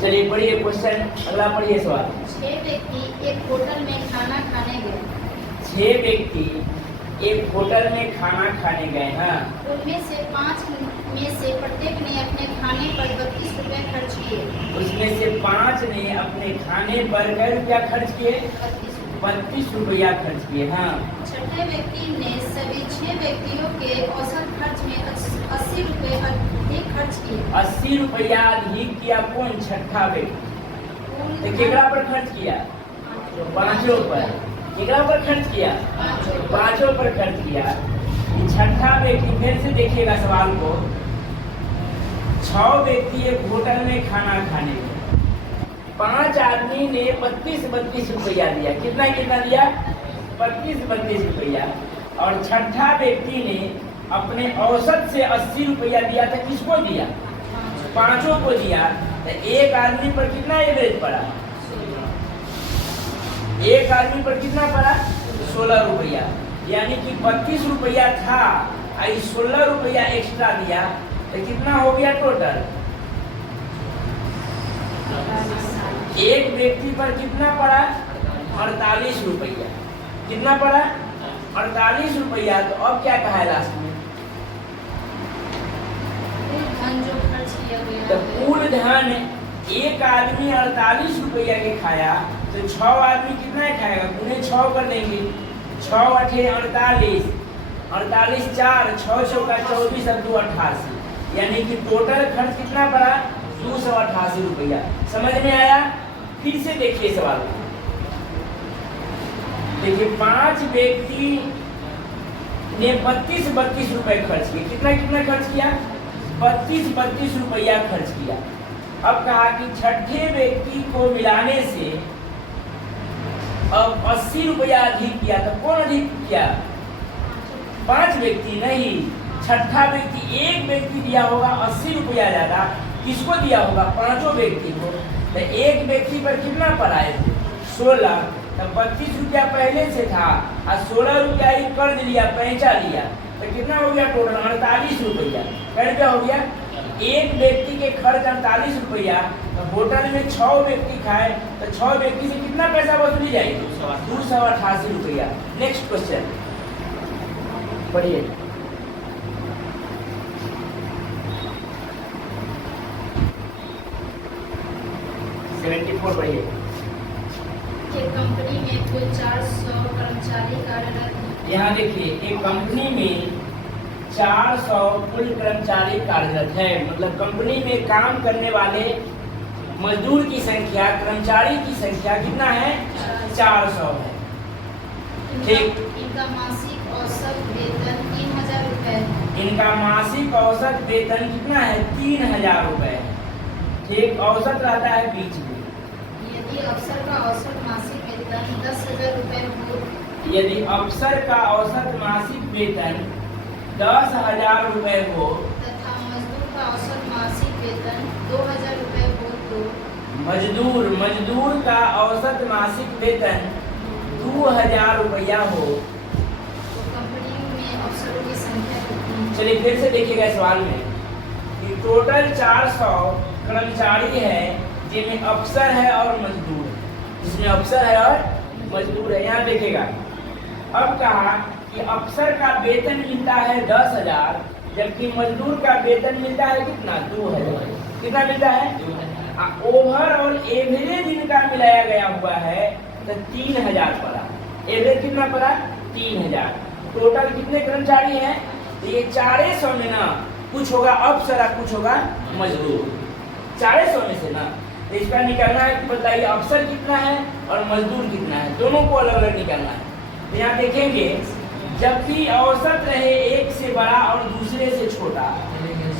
चलिए पढ़िए क्वेश्चन, अगला पढ़िए सवाल। 6 व्यक्ति एक होटल में खाना खाने गए। 6 व्यक्ति एक होटल में खाना खाने गए। हाँ, उनमें से 5 में से प्रत्येक ने अपने खाने पर 32 रुपए खर्च किए। उसमें से 5 ने अपने खाने पर कै रुपया खर्च किए? 32 रुपया खर्च किए। हाँ, छठे व्यक्ति ने सभी 6 व्यक्तियों के औसत खर्च में 80 रुपए अधिक खर्च किए। 80 रुपया अधिक किया। कौन? छठा व्यक्ति। तो केकरा पर खर्च किया? पांचों पर। केकरा पर खर्च किया? पांचों पर खर्च किया। छठा व्यक्ति, फिर से देखिएगा सवाल को। 6 व्यक्ति एक होटल में खाना खाने गए। 5 आदमी ने 32 रुपया दिया। कितना कितना दिया? 32 रुपया। और छठा व्यक्ति ने अपने औसत से 80 रुपया दिया था। किसको दिया? पांचों को दिया। तो एक आदमी पर कितना एवरेज पड़ा? एक आदमी पर कितना पड़ा? 16 रुपया। यानी कि 32 रुपया था, 16 रुपया एक्स्ट्रा दिया, तो कितना हो गया टोटल? एक व्यक्ति पर कितना पड़ा? 48 रुपया। कितना पड़ा? 48 रुपया। तो अब क्या कहा है लास्ट में? धन जो खर्च किया गया तो कुल धन एक आदमी 48 रुपया के खाया, तो 6 आदमी कितना खाएगा? उन्हें 6 कर देंगे। 6 अठे 48, 48 4, 6 चौका 24 और 2 88। यानी कि टोटल खर्च कितना पड़ा? 288 रुपया। समझ में आया? फिर से देखिए सवाल को। देखिए 5 व्यक्ति ने 32 रुपए खर्च किए। कितना कितना खर्च किया? 32 रुपया खर्च किया। अब कहा कि छठे व्यक्ति को मिलाने से अब 80 रुपया अधिक किया। तो कौन अधिक किया? 5 व्यक्ति नहीं, छठा व्यक्ति। एक व्यक्ति दिया होगा 80 रुपया ज्यादा। किसको दिया होगा? पांचों व्यक्ति को। तो एक व्यक्ति पर कितना पड़ा है? 16। तो 32 रुपया पहले से था और 16 रुपया ही कर्ज लिया, पैंचा लिया, तो कितना हो गया टोटल? 48 रुपया। कै रुपया हो गया? एक व्यक्ति के खर्च 48 रुपया। तो होटल में 6 व्यक्ति खाए, तो 6 व्यक्ति से कितना पैसा वसूली जाएगी? 288 रुपया। नेक्स्ट क्वेश्चन पढ़िए। पढ़िए। एक कंपनी में कुल 400 कर्मचारी कार्यरत हैं। यहाँ देखिए, एक कंपनी में 400 कुल कर्मचारी कार्यरत है। मतलब कंपनी में काम करने वाले मजदूर की संख्या, कर्मचारी की संख्या कितना है? 400 है। ठीक। इनका मासिक औसत वेतन 3000 रुपए है। इनका मासिक औसत वेतन कितना है? 3000 रुपए। ठीक। औसत रहता है बीच में। यदि अफसर का औसत मासिक वेतन 10,000 रुपए हो, यदि अफसर का औसत मासिक वेतन 10,000 रुपए हो तथा मजदूर का औसत मासिक वेतन 2000 रुपए हो तो मजदूर का औसत मासिक वेतन 2000 रुपया हो, तो कंपनी में अफसरों की संख्या कितनी है? चलिए फिर से देखिएगा सवाल में कि टोटल 400 कर्मचारी है, जिनमें अफसर है और मजदूर है। जिसमें अफसर है और मजदूर है। यहाँ देखिएगा, अब कहा कि अफसर का वेतन मिलता है 10,000, जबकि मजदूर का वेतन मिलता है कितना? 2000। कितना मिलता है? ओवर और एवरेज इनका मिलाया गया हुआ है, तो 3000 पड़ा। एवरेज कितना पड़ा? 3000। टोटल कितने कर्मचारी हैं? तो ये 400 में ना कुछ होगा अफसर और कुछ होगा मजदूर। 400 में से ना, तो इसका निकालना है कि बताइए अफसर कितना है और मजदूर कितना है। दोनों को अलग अलग निकालना है। तो यहाँ देखेंगे, जब भी औसत रहे एक से बड़ा और दूसरे से छोटा,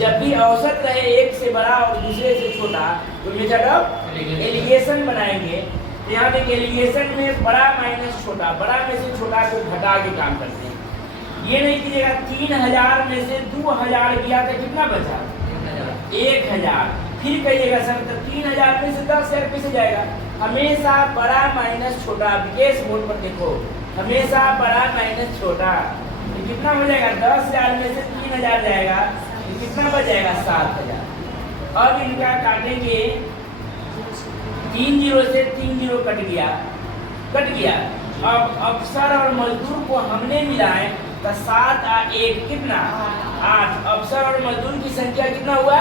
जब भी औसत रहे एक से बड़ा और दूसरे से छोटा, तो मेथड ऑफ एलिगेशन बनाएंगे। तो यहाँ देखिए, एलिगेशन में बड़ा माइनस छोटा, बड़ा में से छोटा को घटा के काम करते हैं। ये नहीं कीजिएगा 3000 में से 2000 किया तो कितना बचा? 1000। फिर कहिएगा सर तो 3000 में से 10,000 कैसे जाएगा? हमेशा बड़ा माइनस छोटा। विकेश बोर्ड पर देखो, हमेशा बड़ा माइनस छोटा। तो कितना हो जाएगा? 10,000 में से 3000 जाएगा, तो कितना बच जाएगा? 7,000। अब इनका काटेंगे जीरो से 3 जीरो कट गया। अब अफसर और मजदूर को हमने मिलाए तो 7 और 1 कितना 8। अफसर और मजदूर की संख्या कितना हुआ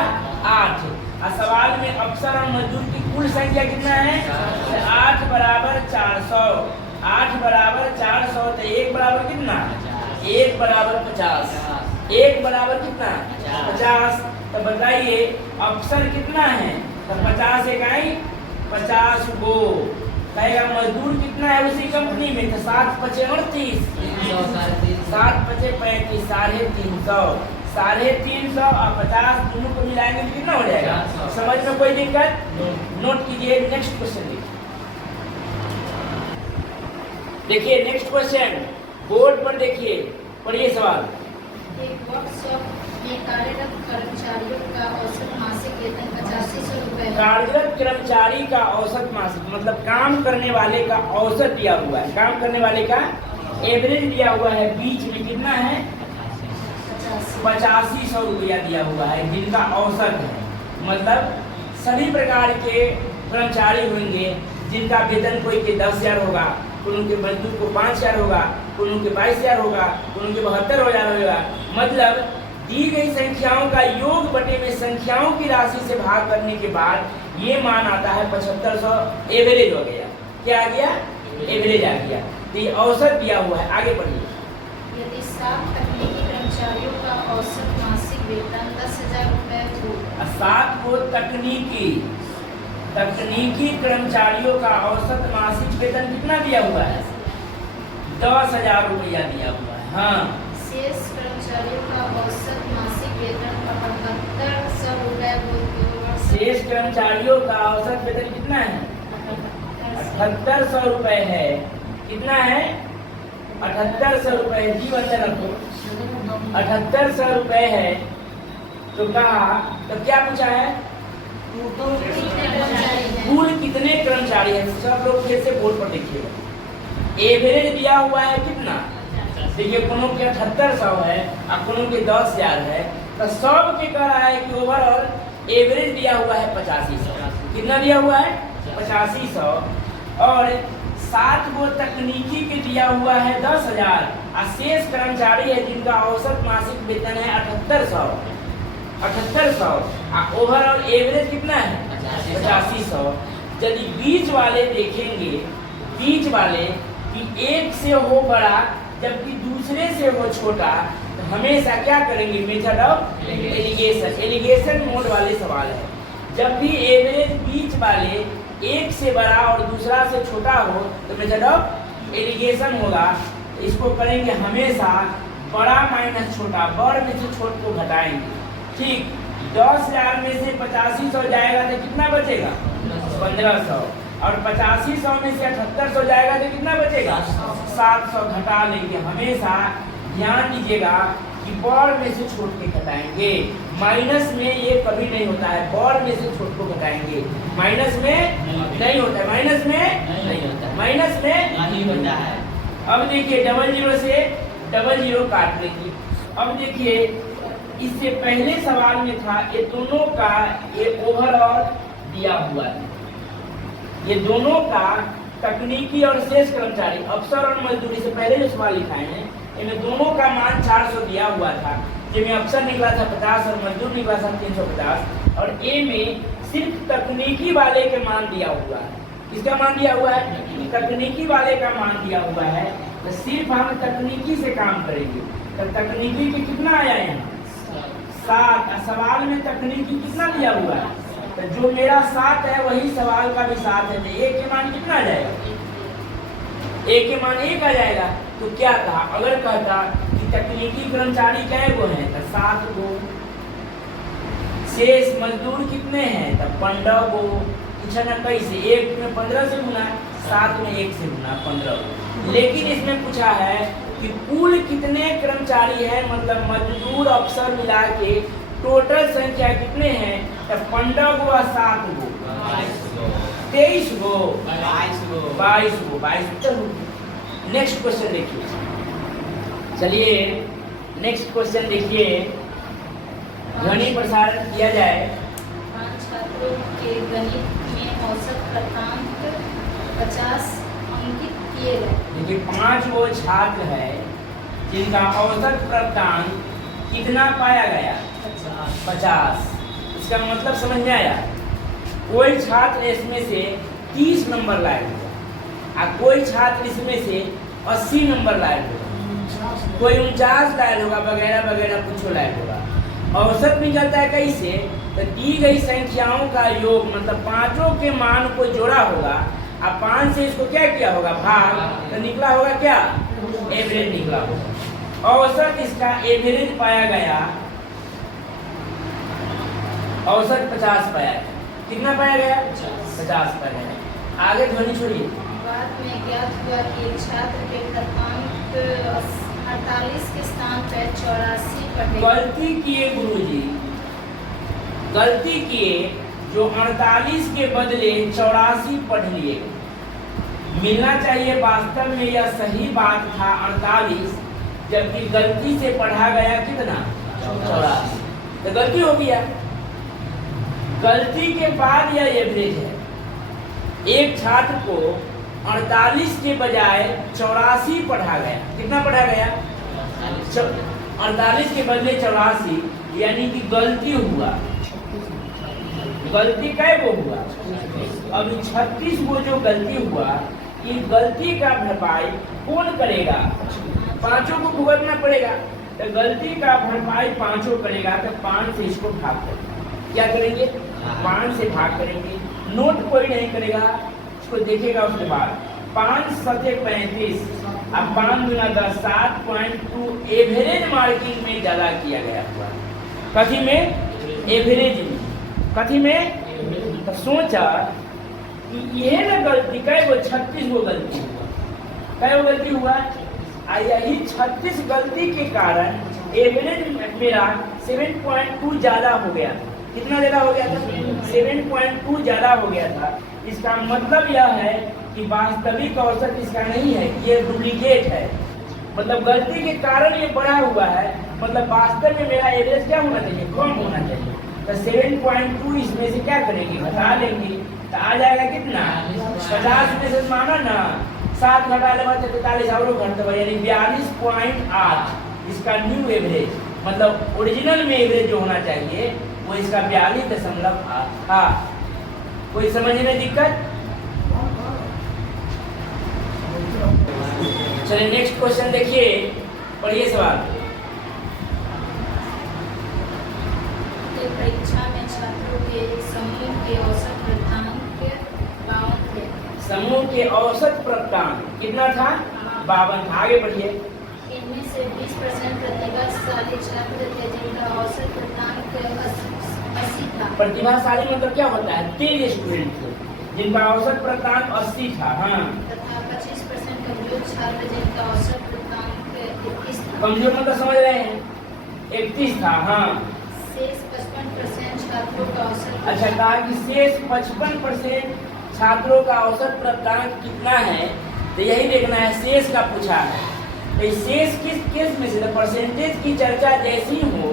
8। और सवाल में अफसर और मजदूर की कुल संख्या कितना है 8 बराबर 400। 8 बराबर 400 तो 1 बराबर कितना 1 बराबर 50। 1 बराबर कितना 50। तो बताइए अफसर कितना है तो 50 इकाई 50 गो। कहेगा मजदूर कितना है उसी कंपनी में तो 7 पचे 38 7 पचे 35 350 350 और 50 दोनों को मिलाएंगे तो कितना हो जाएगा। समझ में कोई दिक्कत नोट कीजिए। नेक्स्ट क्वेश्चन देखिए नेक्स्ट क्वेश्चन बोर्ड पर देखिए पढ़िए सवाल। एक वर्कशॉप में कार्यरत कर्मचारियों का औसत मासिक वेतन 8500 रुपए है। कार्यरत कर्मचारी का औसत मासिक मतलब काम करने वाले का औसत दिया हुआ है। काम करने वाले का एवरेज दिया हुआ है। बीच में कितना है 8500 रुपया दिया हुआ है जिनका औसत है। मतलब सभी प्रकार के कर्मचारी होंगे जिनका वेतन कोई के 10,000 होगा, कोई के मजदूर को 5,000 होगा, कोई के 22,000 होगा, कोई के 72,000 होगा। मतलब दी गई संख्याओं का योग बटे में संख्याओं की राशि से भाग करने के बाद ये मान आता है 7500 एवरेज हो गया। क्या आ गया एवरेज आ गया। तो ये औसत दिया हुआ है। आगे बढ़िए। यदि 7 तकनीकी कर्मचारियों का औसत मासिक वेतन 10,000 रुपए हो। 7 को तकनीकी कर्मचारियों का औसत मासिक वेतन कितना दिया हुआ है 10,000 रुपया दिया हुआ है। हाँ शेष कर्मचारियों का औसत मासिक वेतन 7800 रुपए हो। शेष कर्मचारियों का औसत वेतन कितना है 7800 रुपए है। कितना है 7800 रुपए। जी अंदर रखो 7800 रुपए है। तो कहा तो क्या पूछा है कुल कितने कर्मचारी हैं। सब लोग फिर से बोर्ड पर देखिएगा। एवरेज दिया हुआ है कितना देखिए कोनो के 7800 है और कोनो के 10,000 है। तो सब के कह रहा है कि ओवरऑल एवरेज दिया हुआ है 8500। कितना दिया हुआ है 8500 और 7 गो तकनीकी के दिया हुआ है 10,000 और शेष कर्मचारी है जिनका औसत मासिक वेतन है 7800 और ओवरऑल एवरेज कितना है 8500। यदि बीच वाले देखेंगे बीच वाले कि एक से हो बड़ा जबकि दूसरे से हो छोटा तो हमेशा क्या करेंगे मेथड ऑफ एलिगेशन मोड वाले सवाल है। जब भी एवरेज बीच वाले एक से बड़ा और दूसरा से छोटा हो तो मेथड ऑफ एलिगेशन होगा। इसको करेंगे हमेशा बड़ा माइनस छोटा, बड़ में से छोट को घटाएंगे। ठीक 10,000 में से 8500 जाएगा तो कितना बचेगा 1500 और 8500 में से 7800 जाएगा तो कितना बचेगा 700 घटा लेंगे। हमेशा ध्यान दीजिएगा कि बड़ में से छोट के घटाएंगे। माइनस में ये कभी नहीं होता है। बड़ में से छोट को घटाएंगे। माइनस में नहीं होता है। माइनस में नहीं होता है। माइनस में नहीं होता है। अब देखिए 00 से 00 काट लेंगे। अब देखिए इससे पहले सवाल में था ये दोनों का ये ओवरऑल दिया हुआ है। ये दोनों का तकनीकी और शेष कर्मचारी अफसर और मजदूरी से पहले जो सवाल लिखाए हैं इनमें दोनों का मान 400 दिया हुआ था। जिसमें अफसर निकला था 50 और मजदूर निकला था 350 और ए में सिर्फ तकनीकी वाले के मान दिया हुआ है। किसका मान दिया हुआ है तकनीकी वाले का मान दिया हुआ है। तो सिर्फ हम तकनीकी से काम करेंगे। तो तकनीकी के कितना आया यहाँ 7। सवाल में तकनीकी कितना दिया हुआ है तो जो मेरा 7 है वही सवाल का भी 7 है। तो ए के मान कितना आ जाएगा ए के मान 1 आ जाएगा। तो क्या कहा अगर कहता कि तकनीकी कर्मचारी कै गो हैं तो 7 गो। शेष मजदूर कितने हैं तो 15 गो। पूछा ना कैसे 1 में 15 से गुना 7 में 1 से गुना 15 गो। लेकिन इसमें पूछा है कि कुल कितने कर्मचारी हैं मतलब मजदूर अफसर मिला के टोटल संख्या कितने हैं तो 15 गो और 7 गो 23 गो 22 गो। नेक्स्ट क्वेश्चन देखिए। चलिए नेक्स्ट क्वेश्चन देखिए। ध्वनि प्रसारण किया जाए। 5 छात्रों के गणित में औसत प्राप्तांक 50 अंकित किए गए। देखिए 5 वो छात्र है जिनका औसत प्राप्तांक कितना पाया गया? 50। इसका मतलब समझ में आया? कोई छात्र इसमें से 30 नंबर लायक होगा और कोई छात्र इसमें से 80 नंबर लायक होगा, कोई 49 लायक होगा, वगैरह वगैरह कुछ लायक होगा। औसत निकलता है कैसे? तो दी गई संख्याओं का योग मतलब पांचों के मान को जोड़ा होगा और 5 से इसको क्या किया होगा? भाग, तो निकला होगा क्या? एवरेज निकला होगा। औसत इसका एवरेज पाया गया, औसत 50 पाया गया। कितना पाया गया? 50 पाया गया। आगे ध्वनि छोड़िए। बाद में ज्ञात हुआ कि एक छात्र के प्राप्तांक 48 के स्थान पर 84 पढ़े। गलती किए गुरुजी, गलती किए, जो 48 के बदले 84 पढ़ लिए। मिलना चाहिए वास्तव में यह सही बात था 48, जबकि गलती से पढ़ा गया कितना? 84। तो गलती हो गया। गलती के बाद यह एवरेज है। एक छात्र को 48 के बजाय 84 पढ़ा गया। कितना पढ़ा गया? 48 के बदले 84, यानी कि गलती हुआ। गलती कै वो हुआ? अब 36 वो जो गलती हुआ, ये गलती का भरपाई कौन करेगा? पांचों को भुगतना पड़ेगा। तो गलती का भरपाई पांचों करेगा, तो 5 से इसको भाग करेंगे। क्या करेंगे? 5 से भाग करेंगे। नोट कोई नहीं करेगा, इसको देखेगा उसके बाद। 5 सते 35, अब 5 गुना 10, 7.2 एवरेज मार्किंग में ज्यादा किया गया हुआ। कथी में? एवरेज में। कथी में? तो सोचा कि यह ना गलती कै वो 36 वो गलती हुआ। कै वो गलती हुआ? यही 36 गलती के कारण एवरेज मेरा 7.2 ज्यादा हो गया। कितना ज्यादा हो गया था? 7.2 ज्यादा हो गया था। इसका मतलब यह है कि वास्तविक औसत इसका नहीं है, ये डुप्लीकेट है। मतलब गलती के कारण ये बढ़ा हुआ है, मतलब वास्तव में मेरा एवरेज क्या होना चाहिए? कम होना चाहिए। तो 7.2 इसमें से क्या करेंगे? घटा लेंगे, तो आ जाएगा कितना? 50 में से माना ना 7 घटा ले 43 और घटता, यानी 42.8 इसका न्यू एवरेज। मतलब ओरिजिनल में एवरेज जो होना चाहिए वो इसका 42.8 था। कोई समझने में दिक्कत? चलिए नेक्स्ट क्वेश्चन देखिए, पढ़िए सवाल। परीक्षा में छात्रों के एक समूह के औसत प्राप्तांक 52 थे। समूह के औसत प्राप्तांक कितना था? 52 था। आगे बढ़िए। इनमें से 20% प्रतिभाशाली छात्र थे जिनका औसत प्राप्तांक 80 था। प्रतिभाशाली मतलब क्या होता है? तेज स्टूडेंट थे जिनका औसत प्राप्तांक 80 था। हाँ। तथा 25% कमजोर छात्र जिनका औसत प्राप्तांक 31 था। कमजोर मतलब समझ रहे हैं? 31 था। हाँ। शेष 55% छात्रों का औसत। अच्छा, कहा कि शेष 55% छात्रों का औसत प्राप्तांक कितना है, तो यही देखना है। शेष का पूछा है, तो शेष किस केस में से? तो परसेंटेज की चर्चा जैसी हो,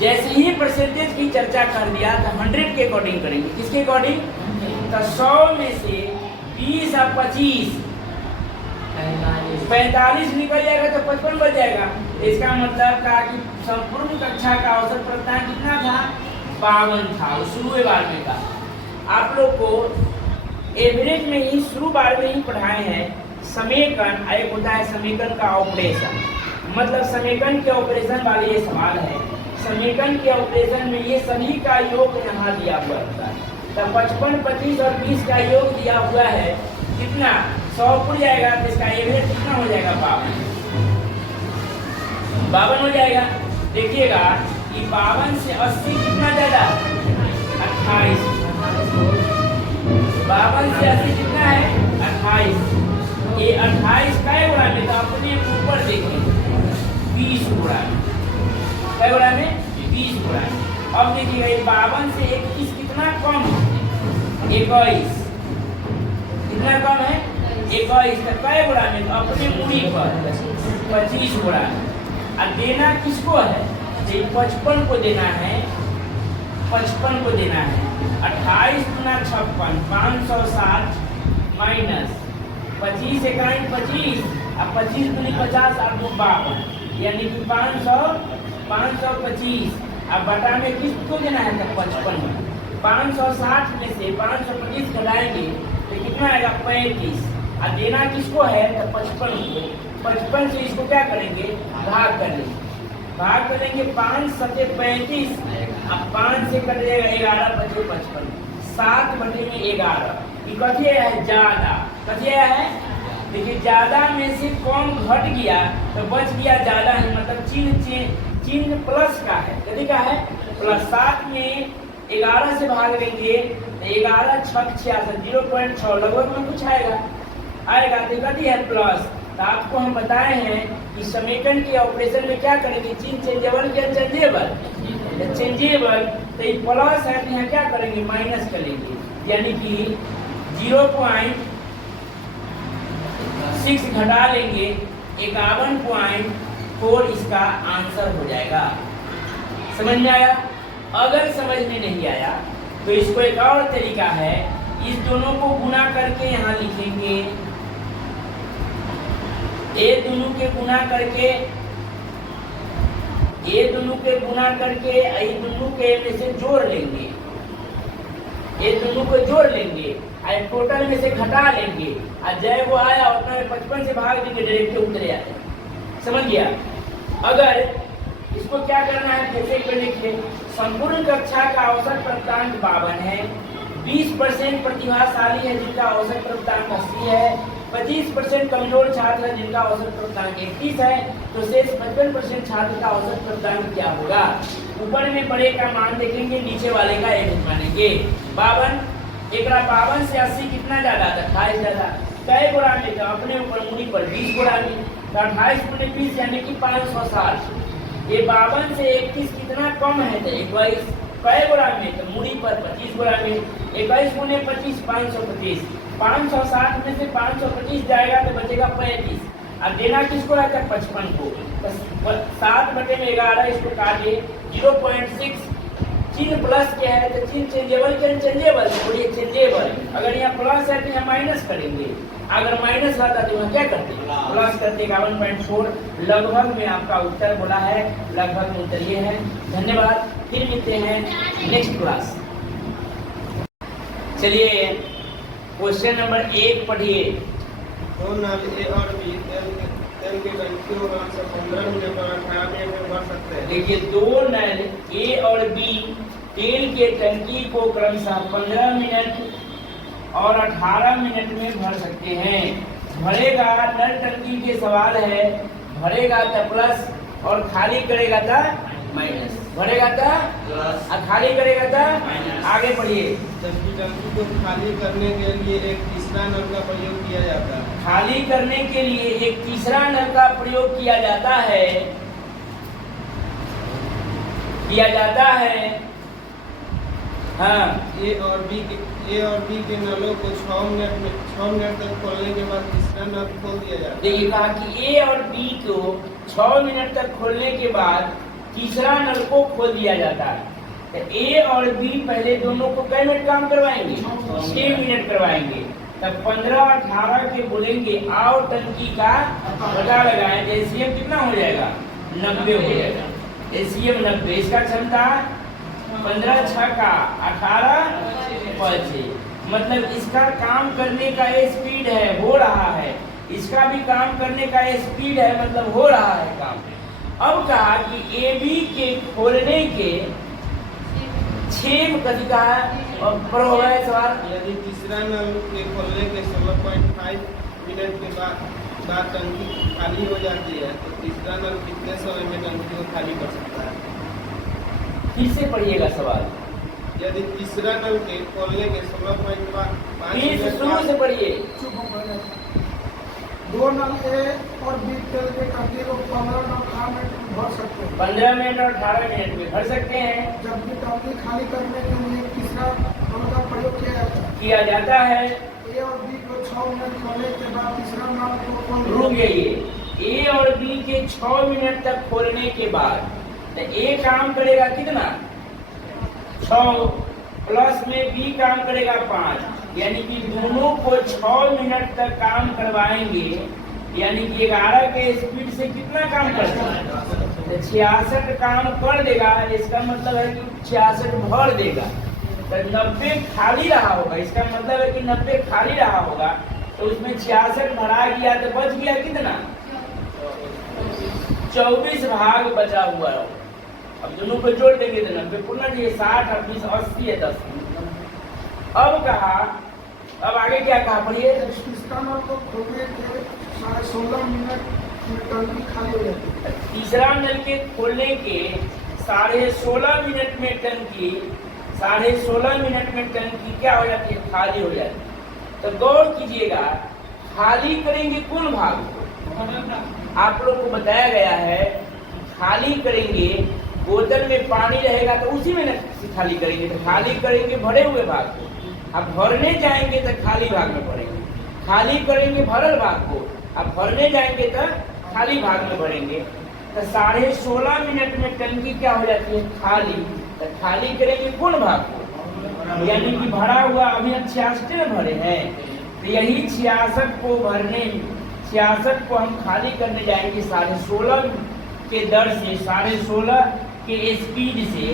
जैसे ही परसेंटेज की चर्चा कर दिया तो 100 के अकॉर्डिंग करेंगे। किसके अकॉर्डिंग? तो 100 में से 20 और 25 45 निकल जाएगा तो 55 बच जाएगा। इसका मतलब था कि संपूर्ण कक्षा का औसत प्राप्तांक कितना था? 52 था। शुरू बार में का आप लोग को एवरेज में ही शुरू बार में ही पढ़ाए हैं समीकरण। एक होता है समीकरण का ऑपरेशन, मतलब समीकरण के ऑपरेशन वाले ये सवाल है। समीकरण के ऑपरेशन में ये सभी का योग यहाँ दिया हुआ होता है। तो 55, 25 और 20 का योग दिया हुआ है। कितना? 100 पुर जाएगा तो इसका एवरेज कितना हो जाएगा? 52 हो जाएगा। देखिएगा कि 52 से 80 कितना ज्यादा? 28। 52 से 80 कितना है? 28। ये 28 कै गुणा में? तो अपने ऊपर देखिए 20 गुणा में। कै गुणा में? 20 गुणा में। अब देखिएगा ये 52 से 21 कितना कम है? 21। कितना कम है? 21। तो कै गुणा में? तो अपने मूड़ी पर 25 गुणा में। अब देना किसको है? 55 को देना है, 55 को देना है। 28 गुना 56 560 माइनस 25 इकाई 25 अब 25 दूनी 50 और 52 यानी कि 525 अब बटा में किसको देना है तो 55 560 में से 525 घटाएंगे तो कितना आएगा 35 और देना किसको है तो 55 को 55 से इसको क्या करेंगे भाग कर लेंगे 5 सते 35 अब 5 से कट जाएगा 11 बचे 55 7 बटे में 11 ये कथी है ज्यादा कथी है देखिए ज्यादा में से कम घट गया तो बच गया ज्यादा है मतलब चिन्ह प्लस का है कथी का है प्लस 7 में 11 से भाग लेंगे तो 11 6 66 0.6 लगभग में कुछ आएगा तो कथी है प्लस तो आपको हम बताए हैं कि समीकरण के ऑपरेशन में क्या करेंगे चिन्ह चेंजेबल या चेंजेबल चेंजेबल तो ये प्लस है तो यहाँ क्या करेंगे माइनस करेंगे यानी कि 0.6 घटा लेंगे 51.4 इसका आंसर हो जाएगा। समझ में आया? अगर समझ में नहीं आया तो इसको एक और तरीका है इस दोनों को गुना करके यहाँ लिखेंगे ये दोनों के गुना करके ये दोनों के में से जोड़ लेंगे ये दोनों को जोड़ लेंगे और टोटल में से घटा लेंगे और जय वो आया उतना में 55 से भाग देंगे डायरेक्ट उतरे आते समझ गया। अगर इसको क्या करना है जैसे कि लिखिए संपूर्ण कक्षा का औसत प्राप्तांक 52 है 20% प्रतिभाशाली है जिनका औसत प्राप्तांक 80 है 25% कमजोर छात्र है जिनका औसत प्राप्तांक 31 है तो शेष 55% छात्र का औसत प्राप्तांक क्या होगा। ऊपर में बड़े का मान देखेंगे नीचे वाले का एवरेज मानेंगे 52 से 80 कितना ज्यादा था 28 ज्यादा कई गुणा में तो अपने ऊपर मुड़ी पर 20 गुणा में तो 28 गुणे 20 यानी कि 560 ये 52 से 31 कितना कम है तो 21 कई गुणा में तो मुड़ी पर 25 गुणा में 21 गुणे 25 525 560 में से 525 जाएगा तो बचेगा 35 अब देना किसको है 55 को 7 बटे में 11 इसको काटे 0.6 चिन्ह प्लस क्या है तो चिन्ह चेंजेबल चेंजेबल अगर यहाँ प्लस है तो यहाँ माइनस करेंगे अगर माइनस आता तो यहाँ क्या करते प्लस करते 51.4 लगभग में आपका उत्तर बोला है लगभग में उत्तर ये है। धन्यवाद फिर मिलते हैं नेक्स्ट क्लास। चलिए क्वेश्चन नंबर 1 पढ़िए। दो नल ए और बी तेल की टंकी को 15 मिनट और 18 मिनट में भर सकते हैं। देखिए दो नल ए और बी तेल के टंकी को क्रमशः 15 मिनट और 18 मिनट में भर सकते हैं। भरेगा नल टंकी के सवाल है भरेगा तो प्लस और खाली करेगा तो माइनस भरेगा था और खाली करेगा था आगे पढ़िए। जबकि टंकी को खाली करने के लिए एक तीसरा नल का प्रयोग किया जाता है। खाली करने के लिए एक तीसरा नल का प्रयोग किया जाता है हाँ ए और बी के नलों को 6 मिनट तक खोलने के बाद तीसरा नल खोल दिया जाता है। देखिए कहा कि ए और बी को 6 मिनट तक खोलने के बाद तीसरा नल को खोल दिया जाता है। तो ए और बी पहले दोनों को कई मिनट काम करवाएंगे 6 मिनट करवाएंगे तब 15 और 18 के बोलेंगे आओ टंकी का पता लगाएं तो एसीएम कितना हो जाएगा 90 हो जाएगा एसीएम 90 इसका क्षमता 15 6 का 18 5 मतलब इसका काम करने का स्पीड है हो रहा है इसका भी काम करने का स्पीड है मतलब हो रहा है काम। अब कहा कि ए बी के खोलने के 6 कभी कहा और पर हो गया सवाल यदि तीसरा नल के खोलने के 16.5 मिनट के बाद टंकी खाली हो जाती है तो तीसरा नल कितने समय में टंकी को खाली कर सकता है। फिर से पढ़िएगा सवाल यदि तीसरा नल के खोलने के 16.5 फिर शुरू से पढ़िए। दो नल ए और बी तेल के टंकी को 15 और 18 मिनट में भर सकते हैं। 15 मिनट और 18 मिनट में भर सकते हैं जबकि टंकी खाली करने के लिए तीसरा नल का प्रयोग किया जाता है। ए और बी को 6 मिनट खोलने के बाद तीसरा नल को खोल रुक जाइए ए और बी के 6 मिनट तक खोलने के बाद तो ए काम करेगा कितना 6 प्लस में बी काम करेगा 5, यानी कि दोनों को 6 मिनट तक काम करवाएंगे, यानी कि 11 के स्पीड से कितना काम करता है 66 काम कर देगा। इसका मतलब है कि 66 भर देगा, तो 90 खाली रहा होगा। इसका मतलब है कि 90 खाली रहा होगा, तो उसमें 66 भरा गया तो बच गया कितना 24 भाग बचा हुआ है। अब दोनों को जोड़ देंगे तो 90 पूर्ण ये 60 और 20 80 है 10। अब कहा, अब आगे क्या कहा पढ़िए। तीसरा नल को खोलने के 16.5 मिनट में टंकी खाली हो जाती है। तीसरा नल के खोलने के 16.5 मिनट में टंकी 16.5 मिनट में टंकी क्या हो जाती है खाली हो जाती है। तो गौर कीजिएगा, खाली करेंगे कौन भाग को आप लोग को बताया गया है। खाली करेंगे, बोतल में पानी रहेगा तो उसी में खाली करेंगे, तो खाली करेंगे भरे हुए भाग को। अब भरने जाएंगे तो खाली भाग में भरेंगे, खाली करेंगे भरल भाग को। अब भरने जाएंगे तो खाली भाग में भरेंगे। तो 16.5 मिनट में टंकी क्या हो जाती है खाली, तो खाली करेंगे कौन भाग को, यानी कि भरा हुआ अभी हम 66 में भरे हैं, तो यही 66 को भरने 66 को हम खाली करने जाएंगे 16.5 के दर से, 16.5 के स्पीड से,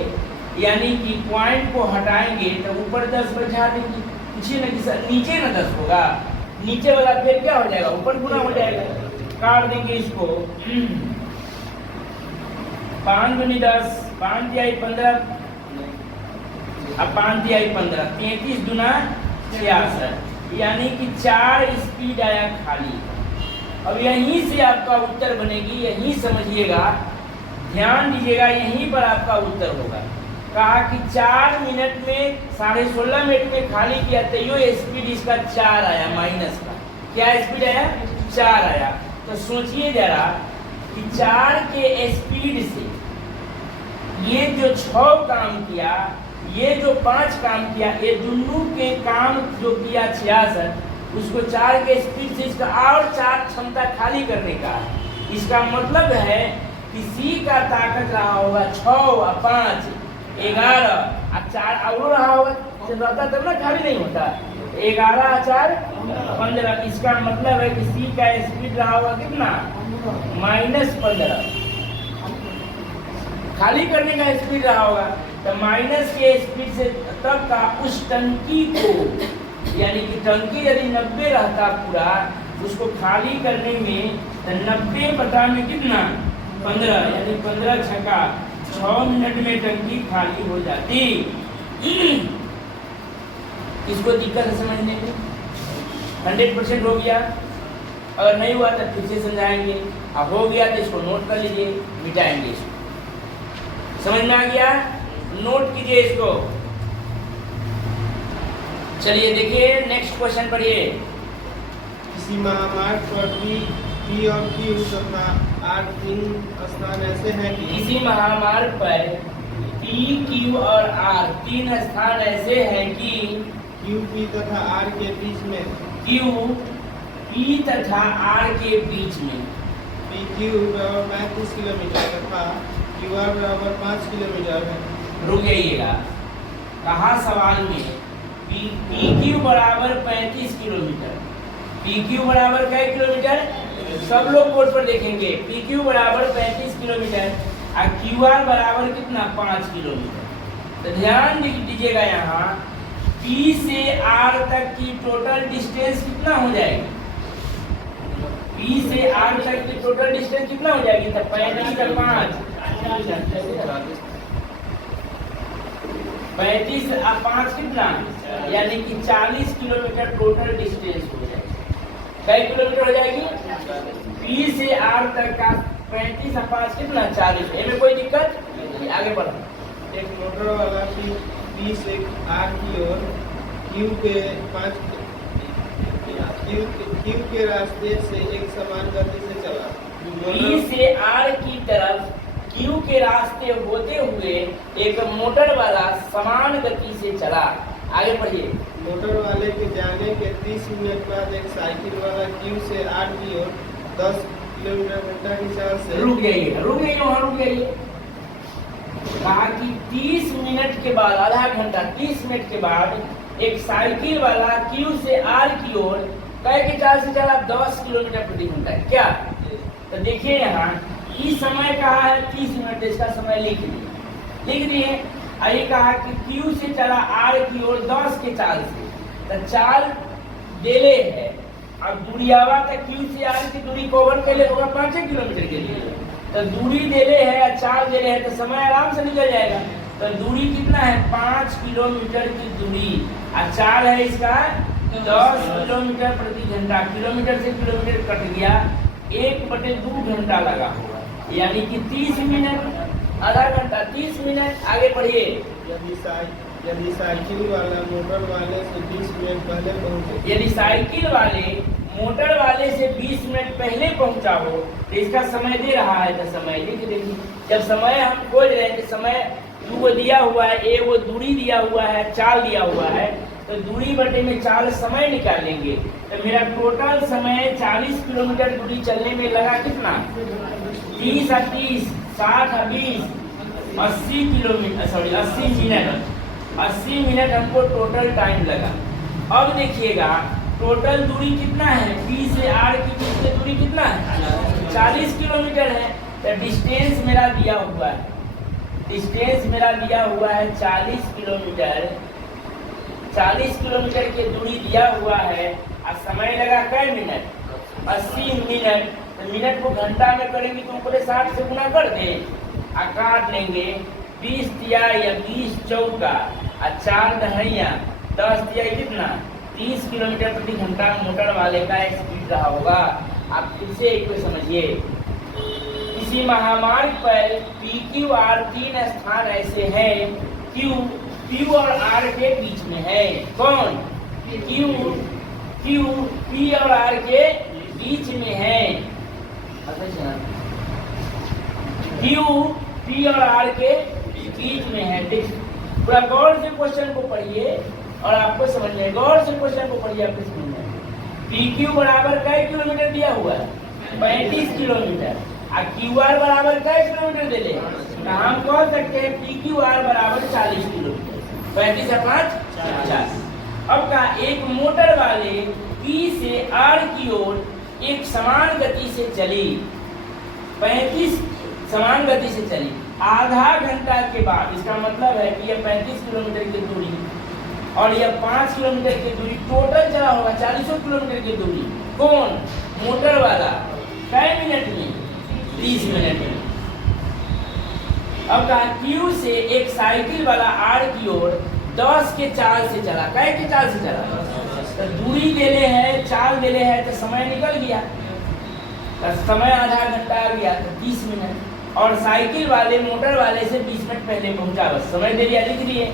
यानी कि पॉइंट को हटाएंगे तो ऊपर 10 बचा देंगे, पीछे न नीचे न 10 होगा, नीचे वाला फिर क्या हो जाएगा ऊपर गुना हो जाएगा। काट देंगे इसको, 5 दूनी 10, 5 तिहाई 15, अब 5 तिहाई 15, 33 दूना 66, यानी कि 4 स्पीड आया खाली। अब यहीं से आपका उत्तर बनेगी, यहीं समझिएगा, ध्यान दीजिएगा, यहीं पर आपका उत्तर होगा। कहा कि 4 मिनट में 16.5 मिनट में खाली किया तो ये स्पीड इसका 4 आया माइनस का। क्या स्पीड आया 4 आया। तो सोचिए जरा कि 4 के स्पीड से ये जो 6 काम किया, ये जो 5 काम किया, ये दोनों के काम जो किया 66, उसको 4 के स्पीड से इसका और 4 क्षमता खाली करने का। इसका मतलब है कि सी का ताकत रहा होगा 6 और 5 11 और 4 और रहा होगा, रहता तब ना खाली नहीं होता। 11 और 4 15। इसका मतलब है कि सी का स्पीड रहा होगा कितना -15, खाली करने का स्पीड रहा होगा। तो माइनस के स्पीड से तब का उस टंकी को, यानी कि टंकी यदि 90 रहता पूरा, उसको खाली करने में तो 90 बटा में कितना 15, यानी 15 छक्का 6 मिनट में टंकी खाली हो जाती। इसको दिक्कत है समझने में, 100% हो गया। अगर नहीं हुआ तो फिर से समझाएंगे, अब हो गया तो इसको नोट कर लीजिए, मिटाएंगे इसको। समझ में आ गया, नोट कीजिए इसको। चलिए देखिए नेक्स्ट क्वेश्चन पढ़िए। किसी महामार्ग पर पी और क्यू तथा आर 3 स्थान ऐसे हैं कि किसी महामार्ग पर पी क्यू और आर 3 स्थान ऐसे हैं कि क्यू पी तथा आर के बीच में, क्यू पी तथा आर के बीच में पी क्यू बराबर 35 किलोमीटर तथा क्यू आर बराबर 5 किलोमीटर है। रुक जाइएगा, कहा सवाल में पी क्यू बराबर 35 किलोमीटर, पी क्यू बराबर क्या किलोमीटर, सब लोग बोर्ड पर देखेंगे। पी क्यू बराबर 35 किलोमीटर और क्यू आर बराबर कितना 5 किलोमीटर। तो ध्यान दीजिएगा, यहाँ पी से आर तक की टोटल डिस्टेंस कितना हो जाएगी, पी से आर तक की टोटल डिस्टेंस कितना हो जाएगी, तो 35 और 5 35 और 5 कितना, यानी कि 40 किलोमीटर टोटल डिस्टेंस हो जाएगी। कई किलोमीटर हो जाएगी पी से आर तक का 35 और 5 कितना 40। इनमें कोई दिक्कत नहीं, आगे बढ़ो। एक मोटर वाला पी से आर की ओर क्यू के रास्ते से एक समान गति से चला। पी से आर की तरफ क्यू के रास्ते होते हुए एक मोटर वाला समान गति से चला। आगे पढ़िए। मोटर वाले के जाने के 30 मिनट बाद एक साइकिल वाला क्यू से आर की ओर 10 किलोमीटर घंटा की चाल से रुक जाइए, वहाँ रुक जाइए। कहा कि 30 मिनट के बाद, आधा घंटा 30 मिनट के बाद एक साइकिल वाला Q से R की ओर कै के चाल से चला 10 किलोमीटर प्रति घंटा। क्या? तो देखिए यहाँ इस समय कहा है 30 मिनट, इसका समय लिख दिए। ये कहा कि Q से चला R की ओर 10 के चाल से, तो चाल देले है। अब दूरी आवा तो Q से R की दूरी कवर कर ले होगा 5 किलोमीटर के लिए, तो दूरी देले है या चाल देले है तो समय आराम से निकल जाएगा। तो दूरी कितना है? 5 किलोमीटर की दूरी, और चाल है इसका 10 किलोमीटर प्रति घंटा। किलोमीटर से किलोमीटर कट गया, 1/2 घंटा लगा होगा, यानी कि 30 मिनट, आधा घंटा 30 मिनट। आगे बढ़िए। यदि साइकिल वाला मोटर वाले से 20 मिनट पहले पहुंचे, यदि साइकिल वाले मोटर वाले से 20 मिनट पहले पहुंचा हो तो इसका समय दे रहा है, तो समय लिख देंगे। जब समय हम खोज रहे हैं, समय वो दिया हुआ है, ए वो दूरी दिया हुआ है, चाल दिया हुआ है, तो दूरी बटे में चाल समय निकालेंगे। तो मेरा टोटल समय 40 किलोमीटर दूरी चलने में लगा कितना? 30 और 30 60 और 20 80 किलोमीटर, सॉरी 80 मिनट। 80 मिनट हमको टोटल टाइम लगा। अब देखिएगा टोटल दूरी कितना है? P से R की बीच में दूरी कितना है? 40 किलोमीटर है। तो डिस्टेंस मेरा दिया हुआ है, डिस्टेंस मेरा दिया हुआ है 40 किलोमीटर। 40 किलोमीटर की दूरी दिया हुआ है, और समय लगा कै मिनट? 80 मिनट। तो मिनट को घंटा में करेंगे तो ऊपर 60 से गुना कर दे, और काट लेंगे। 20 तिया या 20 चौका, और 4 दहैया 10 तिया कितना? 30 किलोमीटर प्रति घंटा मोटर वाले का स्पीड रहा होगा। आप फिर से एक को समझिए। किसी महामार्ग पर PQR 3 स्थान ऐसे हैं, Q और R के बीच में है। कौन? Q P और R के बीच में है। Q P और R के बीच में है। पूरा गौर से क्वेश्चन को पढ़िए और आपको समझ में, गौर से क्वेश्चन को पढ़िए, आपको समझ में। PQ बराबर कै किलोमीटर दिया हुआ है? 35 किलोमीटर। और QR बराबर कै किलोमीटर दे ले? तो हम कह सकते हैं PQR बराबर 40 किलोमीटर। 35 और 5 40। अब का एक मोटर वाले P से R की ओर एक समान गति से चली, 35 समान गति से चली, आधा घंटा के बाद। इसका मतलब है कि यह 35 किलोमीटर की दूरी और यह 5 किलोमीटर की दूरी टोटल चला होगा 40 किलोमीटर की दूरी। कौन? मोटर वाला। कै मिनट में? 30 मिनट में। अब कहा Q से एक साइकिल वाला R की ओर 10 के चाल से चला। कै के चाल से चला? तो दूरी देले है, चाल देले है, तो समय निकल गया, तो समय आधा घंटा आ गया, तो 30 मिनट। और साइकिल वाले मोटर वाले से 20 मिनट पहले पहुंचा, बस समय दे दिया, लिख दिए।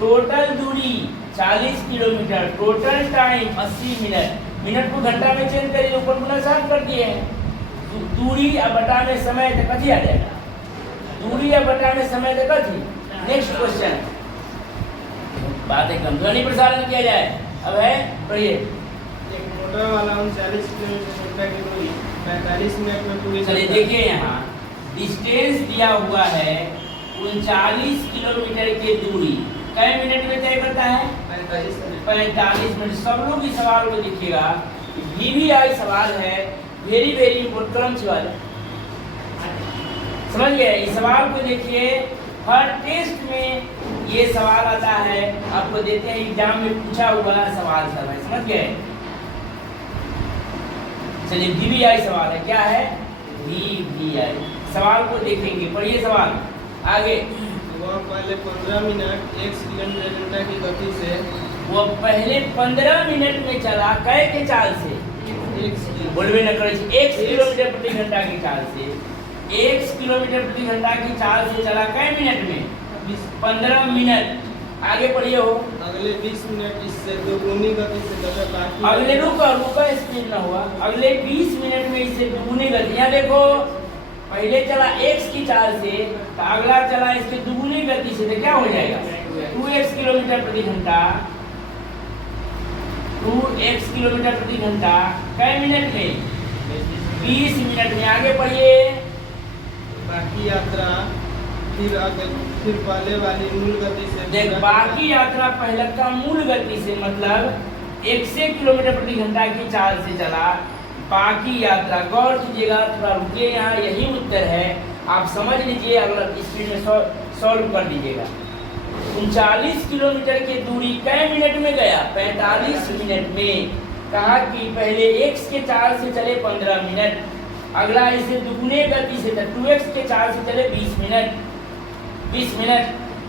टोटल दूरी 40 kilometre, total time 80 minute. Minute को घंटा में चेंज करिए, ऊपर गुना 7 कर दिए हैं। दूरी या बटा में समय तो कथी आ जाएगा? दूरी या बटा में समय तो कथी? Next question. बातें कम ध्वनि प्रसारण किया जाए। अब है, पढ़िए। एक मोटर वाला 39 किलोमीटर की दूरी 45 मिनट में पूरी। चलिए देखिए यहाँ डिस्टेंस दिया हुआ है 39 किलोमीटर की दूरी कै मिनट में तय करता है? 45 मिनट। सब लोग इस सवाल को देखिएगा, VVI सवाल है, वेरी वेरी इम्पोर्टेंट सवाल। समझ गए? इस सवाल को देखिए, हर टेस्ट में ये सवाल आता है, आपको देते हैं एग्जाम में पूछा हुआ सवाल सब है। समझ गए? चलिए VVI सवाल है, क्या है? VVI सवाल को देखेंगे, पढ़िए सवाल आगे। वह पहले 15 मिनट 1 किलोमीटर घंटा की गति से, वो पहले 15 मिनट में चला कै के चाल से? बोलबे न करे 1 किलोमीटर प्रति घंटा की चाल से। 1 किलोमीटर प्रति घंटा की चाल से चला कै मिनट में? 15 मिनट। आगे पढ़िए हो। अगले 20 मिनट इससे दोगुनी गति से चला, बाकी अगले रुका स्पीड ना हुआ। अगले 20 मिनट में इससे दुगुनी गति। यहाँ देखो, पहले चला x की चाल से, तो अगला चला इसके दुगुनी गति से, तो क्या हो जाएगा? 2x किलोमीटर प्रति घंटा। 2x किलोमीटर प्रति घंटा कै मिनट में? 20 मिनट में। आगे पढ़िए। बाकी यात्रा फिर पहले वाली मूल गति से देख, बाकी यात्रा पहले का मूल गति से मतलब 100 किलोमीटर प्रति घंटा की चाल से चला। बाकी यात्रा, गौर कीजिएगा, थोड़ा रुकिए, यहाँ यही उत्तर है, आप समझ लीजिए, अगर स्पीड में सॉल्व कर दीजिएगा। 39 किलोमीटर की दूरी कै मिनट में गया? 45 मिनट में। कहा कि पहले x के चाल से चले 15 मिनट, अगला इसे दुगुने गति से 2x के चाल से चले 20 मिनट,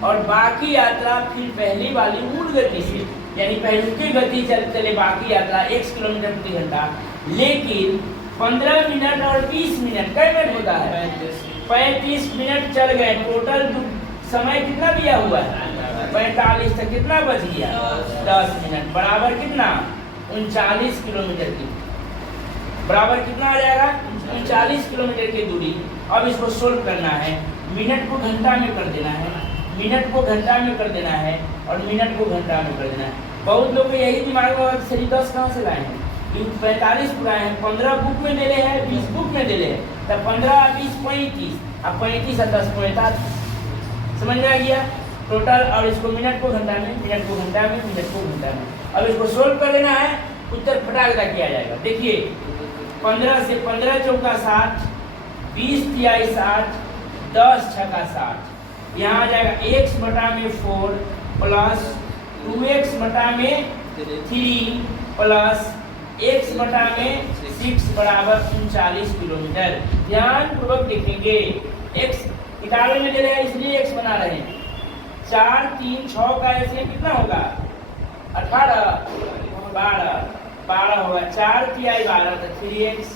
और बाकी यात्रा फिर पहली वाली मूल गति से, यानी पहले की गति चले बाकी यात्रा 1 किलोमीटर प्रति घंटा। लेकिन 15 मिनट और 20 मिनट कै मिनट होता है? 35 मिनट चल गए। टोटल समय कितना दिया हुआ है? 45 तक कितना बच गया? 10 मिनट, बराबर कितना? 39 किलोमीटर की, बराबर कितना आ जाएगा? 39 किलोमीटर की दूरी। अब इसको सोल्व करना है, मिनट को घंटा में कर देना है, मिनट को घंटा में कर देना है, और मिनट को घंटा में कर देना है। बहुत लोग यही दिमाग में होगा, सही 10 कहाँ से लाए हैं? 45 को लाए हैं, 15 बुक में ले ले हैं, 20 बुक में ले ले हैं, तब 15 20 35, अब 35 और 10 45, समझ में आ गया टोटल। और इसको मिनट को घंटा में, मिनट को घंटा में, मिनट को घंटा में। अब इसको सोल्व कर देना है, उत्तर फटाक किया जाएगा। देखिए, 15 से 15 चौका 60, 20 तिहाई 60, 10 छक्का 60। यहाँ आ जाएगा x बटा में 4 प्लस 2x बटा में 3 प्लस x बटा में 6 बराबर 39 किलोमीटर। ध्यान पूर्वक देखेंगे, x किताबे में दे रहे हैं इसलिए x बना रहे हैं। 4 3 6 का ऐसे कितना होगा? 18 12 होगा। 4 तिहाई 12 तो 3x,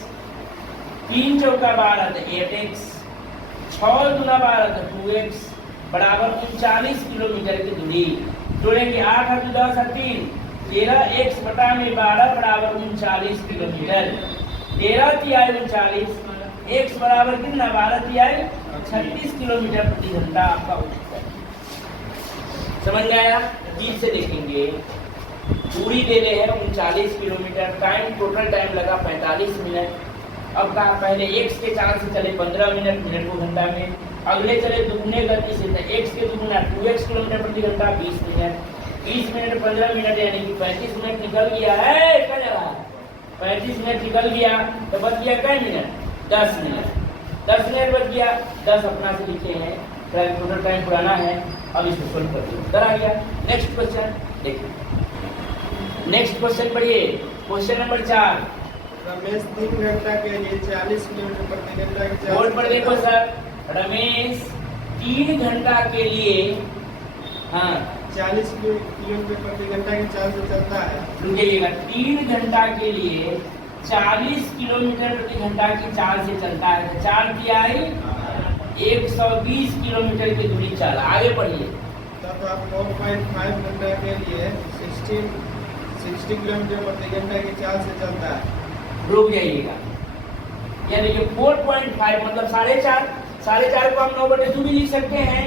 3 चौका 12 तो 8x, 6 दूना 12 तो 2x, बराबर 39 किलोमीटर की दूरी। जोड़ेंगे 8 और 10 और 3, 13x बटा में 12 बराबर 39 किलोमीटर। 13 तिहाई 39, x बराबर कितना? 12 तिहाई 36 किलोमीटर प्रति घंटा आपका उत्तर। समझ में आया? जीत से देखेंगे, दूरी दे रहे हैं 39 किलोमीटर, टाइम टोटल टाइम लगा 45 मिनट। अब कहा पहले x के चाल से चले 15 मिनट, मिनट को घंटा में, अगले चले दुगुने गति से, x के दुगुना 2x किलोमीटर प्रति घंटा 20 मिनट, 20 मिनट 15 मिनट यानी कि 35 मिनट निकल गया है। क्या जगह 35 मिनट निकल गया तो बच गया कै मिनट? 10 मिनट। 10 मिनट बच गया, 10 अपना से लिखे हैं, टोटल टाइम पुराना है। अब इसको सोल्व करते हैं, उधर आ गया। नेक्स्ट क्वेश्चन देखिए, नेक्स्ट क्वेश्चन पढ़िए, क्वेश्चन नंबर 4। रमेश 3 घंटा के लिए 40 किलोमीटर प्रति घंटा की चाल। बोर्ड पर देखो सर, रमेश 3 घंटा के लिए 40 किलोमीटर प्रति घंटा की चाल से चलता है। रुकिएगा, 3 घंटा के लिए 40 किलोमीटर प्रति घंटा की चाल से चलता है, तो 4 तिहाई 120 किलोमीटर की दूरी चला। आगे बढ़िए। तब आप 4.5 घंटा के लिए 60 किलोमीटर प्रति घंटा की चाल से चलता है। रुक जाइएगा, यानी कि 4.5 मतलब 4.5, 4.5 को हम 9/2 भी लिख सकते हैं।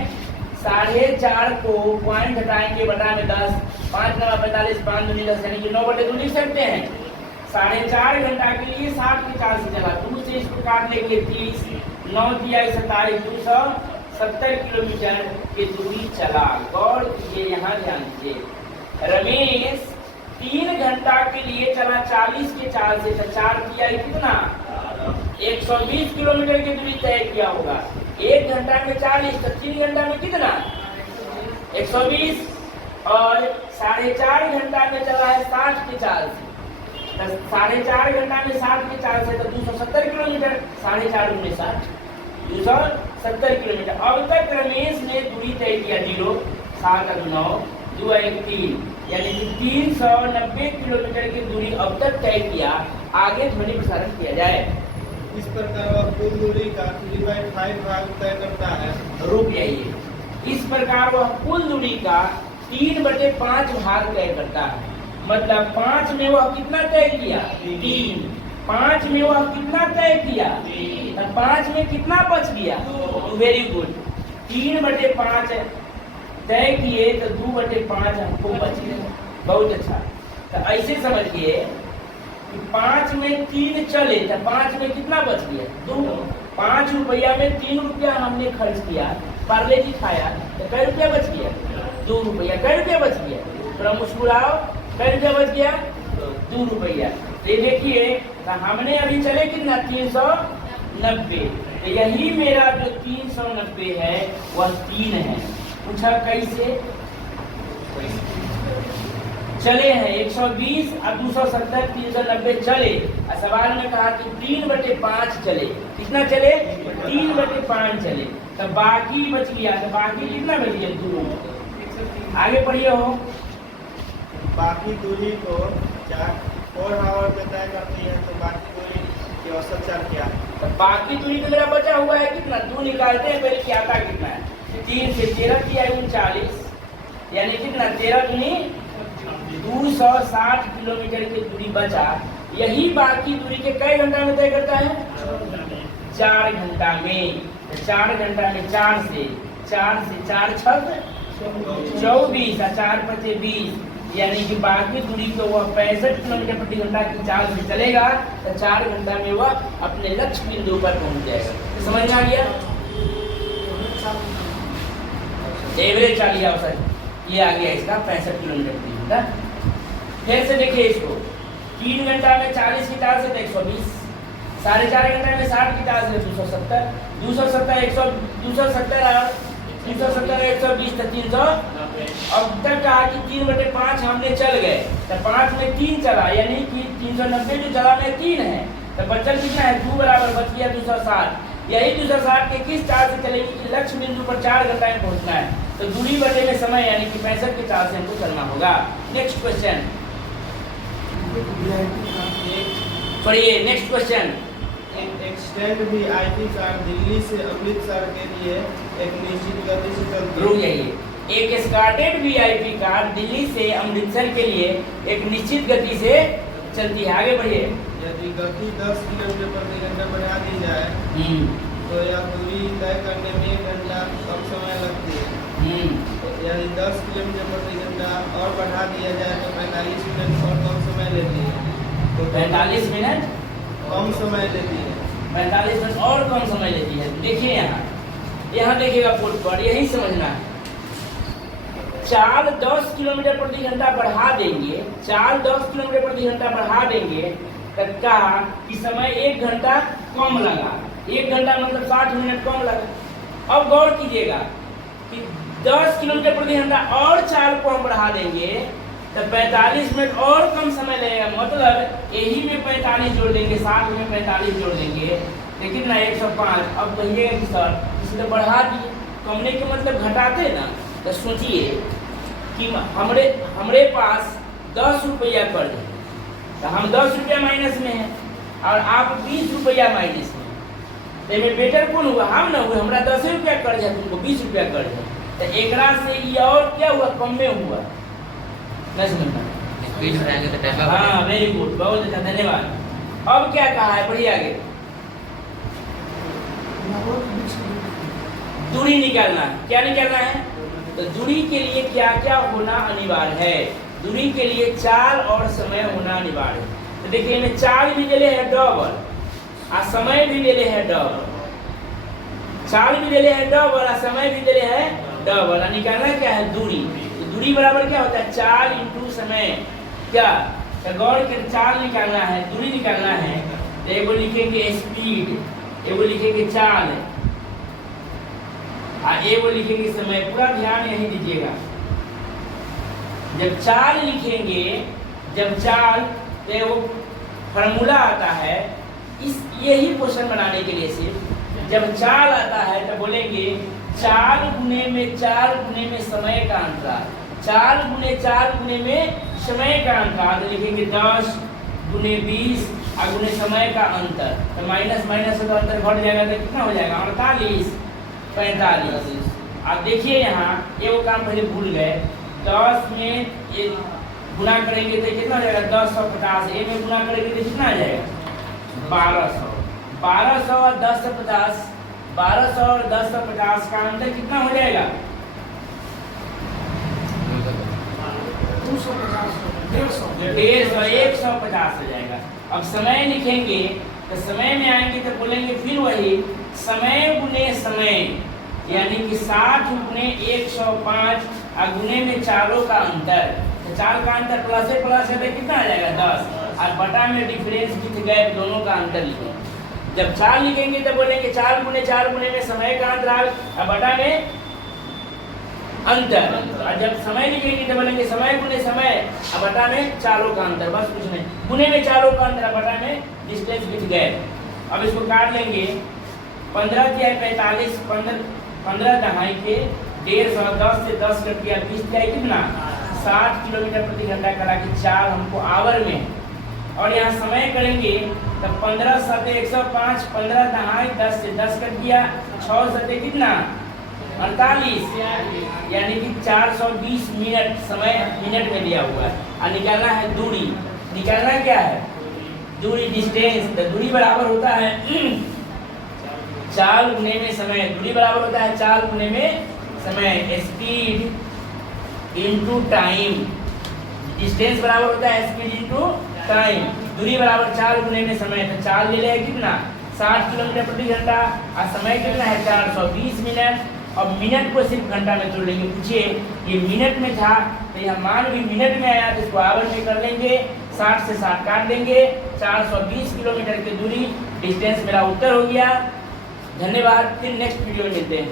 4.5 को पॉइंट हटाएंगे, बटा में 10, 5 9 45, 5 दूनी 10, यानी कि 9/2 लिख सकते हैं। 4.5 घंटा के लिए 60 की चाल से चला, 2 से इसको काट लेंगे 30, 9 तिहाई 27, 270 किलोमीटर की दूरी चला। गौर कीजिए, यहाँ ध्यान दीजिए, रमेश 3 घंटा के लिए चला 40 के चाल से, 4 तिहाई कितना? 120 किलोमीटर की दूरी तय किया होगा। 1 घंटा में 40 तो 3 घंटा में कितना? 120, और 4.5 घंटा में चला है 60 के चाल से, 4.5 घंटा में 60 के चाल से तो 270 किलोमीटर, 4.5 गुने 60, 270 किलोमीटर। अब तक रमेश ने दूरी तय किया 0, 7 और 9, 2 1 3, यानी कि 390 किलोमीटर की दूरी अब तक तय किया। आगे ध्वनि प्रसारण किया जाए। इस प्रकार वह कुल दूरी का 3/5 भाग तय करता है। रुक जाइए, इस प्रकार वह कुल दूरी का 3/5 भाग तय करता है। मतलब 5 में वह कितना तय किया? 3। 5 में वह कितना तय किया? 5 में कितना बच गया? वेरी गुड, 3/5 तय किए तो 2/5 हमको बच गया। बहुत अच्छा। तो ऐसे समझिए कि 5 में 3 चले तो 5 में कितना बच गया? 2। 5 रुपया में 3 रुपया हमने खर्च किया पार्ले जी खाया तो कै रुपया बच गया? 2 रुपया। कै रुपया बच गया? थोड़ा मुस्कुराओ। कै रुपया बच गया? 2 रुपया। तो ये देखिए हमने अभी चले कितना 390, तो यही मेरा जो 390 है वह 3 है। पूछा कैसे? चले हैं 120 और 270 390 चले, और सवाल में कहा कि 3/5 चले। कितना चले? 3/5 चले। तो बाकी बच गया, तो बाकी कितना बच गया? 2। आगे पढ़िए हो। बाकी दूरी को 4 आवर में तय करती है, तो बाकी दूरी की औसत चाल क्या है? तो बाकी दूरी तो मेरा बचा हुआ है कितना? 2 निकालते हैं पहले कि आता कितना है। 3 से 13 किया 39, यानी कितना? 13 दूनी 260 किलोमीटर की दूरी बचा। यही बाकी दूरी के कई घंटा में तय करता है? 4 घंटा में। तो 4 घंटा में 4 से 4 6 24 और 4 5 20, यानी कि बाकी दूरी को वह 65 किलोमीटर प्रति घंटा की चाल से चलेगा, तो 4 घंटा में वह अपने लक्ष्य बिंदु पर पहुंच जाएगा। तो समझ में आ गया? एवरेज चालिए औसत ये आ गया इसका 65 किलोमीटर प्रति घंटा। फिर से देखिए इसको, 3 घंटा में 40 की चाल से 120, 4.5 घंटा में 60 की चाल से 270, 270 और 120 तो 300। अब तक कहा कि 3/5 हमने चल गए, तो 5 में 3 चला, यानी कि 390 जो चला में 3 है, तो बचल कितना है? 2 बराबर बच गया 260। यही 260 के किस चाल से चलेगी कि लक्ष्य बिंदु पर 4 घंटा में पहुंचना है, तो दूरी बटे में समय, यानी कि 65 के चाल से हमको चलना होगा। नेक्स्ट क्वेश्चन पढ़िए। Next question, extend VIP car Delhi से अमृतसर के लिए एक निश्चित गति से चलती है। रुक जाइए। एक एस्कॉर्टेड VIP कार दिल्ली से अमृतसर के लिए एक निश्चित गति से चलती है। आगे बढ़िए। यदि गति 10 किलोमीटर प्रति घंटा बढ़ा दी जाए तो यह दूरी तय करने में 1 घंटा कम समय लगती है। यदि 10 किलोमीटर प्रति घंटा और बढ़ा दिया जाए तो 45 मिनट और कम समय लेती है। तो 45 मिनट कम समय लेती है। 45 मिनट और कम समय लेती है। देखिए यहाँ देखिएगा बोर्ड पर, यही समझना है। चाल 10 किलोमीटर प्रति घंटा बढ़ा देंगे, चाल 10 किलोमीटर प्रति घंटा बढ़ा देंगे, तब कहा कि समय 1 घंटा कम लगा। 1 घंटा मतलब 60 मिनट कम लगा। अब गौर कीजिएगा कि 10 किलोमीटर प्रति घंटा और चाल को हम बढ़ा देंगे तो 45 मिनट और कम समय लगेगा। मतलब यही में 45 जोड़ देंगे, 60 में 45 जोड़ देंगे, लेकिन ना 105। अब कहिएगा कि सर इसलिए बढ़ा दिए, कमने के मतलब घटाते ना। तो सोचिए कि हमरे पास 10 रुपया कर्ज है, तो हम 10 रुपया माइनस में हैं और आप 20 रुपया माइनस में। तो में बेटर कौन हुआ? हम ना हुए। हमारा 10 रुपया कर्ज है, तुमको 20 रुपया कर्ज है, तो एकरा से ये और क्या हुआ? कम में हुआ। नहीं समझना? हाँ, वेरी गुड, बहुत अच्छा, धन्यवाद। अब क्या कहा है? बढ़िया आगे दूरी निकालना। क्या निकालना है? तो दूरी के लिए क्या क्या होना अनिवार्य है? दूरी के लिए चाल और समय होना अनिवार्य है। तो देखिए इन्हें चाल भी ले है डबल और समय भी ले है डबल। चाल भी ले है डबल और समय भी ले है डबल। निकालना क्या है? दूरी। तो दूरी बराबर क्या होता है? चाल इंटू समय। क्या? तो गौर के चाल निकालना है, दूरी निकालना है, तो एगो लिखेंगे स्पीड, एगो लिखेंगे चाल, एगो लिखेंगे समय। पूरा ध्यान यही दीजिएगा। जब चाल लिखेंगे, जब चाल, तो वो फॉर्मूला आता है इस यही क्वेश्चन बनाने के लिए। सिर्फ जब चाल आता है तो बोलेंगे चाल गुने में चाल गुने में समय का अंतराल, चाल गुने चाल गुने में समय का अंतराल। तो लिखेंगे 10 गुने 20 और गुने समय का अंतर। तो माइनस माइनस का अंतर घट जाएगा तो कितना हो जाएगा? 48 45। अब देखिए यहाँ ये वो काम पहले भूल गए। 10 में ये गुना करेंगे तो कितना हो जाएगा? 1050। ए में गुना करेंगे तो कितना आ जाएगा? 1200। 1200 और 1050, 1200 और 1050 का अंतर कितना हो जाएगा? 150 150 हो जाएगा। अब समय लिखेंगे तो समय में आएंगे तो बोलेंगे फिर वही समय गुने समय, यानी कि 60 गुने 105 गुने में चारों का अंतर, तो चार का अंतर प्लस है तो कितना आ जाएगा 10, और बटा में डिफरेंस विथ गैप दोनों का अंतर लिखेंगे। जब 4 लिखेंगे तो बोलेंगे 4 गुने में समय का अंतराल और बटा में अंतर, और जब समय लिखेंगे तो बोलेंगे समय गुने समय और बटा में चारों का अंतर, बस कुछ नहीं, गुने में चारों का अंतर और बटा में डिस्टेंस विथ गैप। अब इसको काट लेंगे, 15 तिहाई 45, 15 दहाई के 150, 10 से 10 कट दिया 20 तिहाई कितना 60 किलोमीटर प्रति घंटा करा के 4 हमको आवर में, और यहाँ समय करेंगे तो 15 सते 105, 15 दहाई 10 से 10 कट दिया, 6 सते कितना 48, यानी कि 420 मिनट समय मिनट में दिया हुआ है। और निकालना है दूरी, निकालना क्या है दूरी, डिस्टेंस, तो दूरी बराबर होता है 4 गुने में समय, दूरी बराबर होता है 4 गुने में समय, स्पीड इनटू टाइम, डिस्टेंस बराबर होता है स्पीड इनटू टाइम, दूरी बराबर 4 गुने में समय, तो 4 ले लेगा कितना 60 किलोमीटर प्रति घंटा, और समय कितना है 420 मिनट, और मिनट को सिर्फ घंटा में तोड़ लेंगे। पूछिए ये मिनट में था तो यह मान भी मिनट में आया तो इसको आवर में कर लेंगे, 60 से 60 काट देंगे, 420 किलोमीटर की दूरी डिस्टेंस मेरा उत्तर हो गया। धन्यवाद, फिर नेक्स्ट वीडियो में मिलते हैं।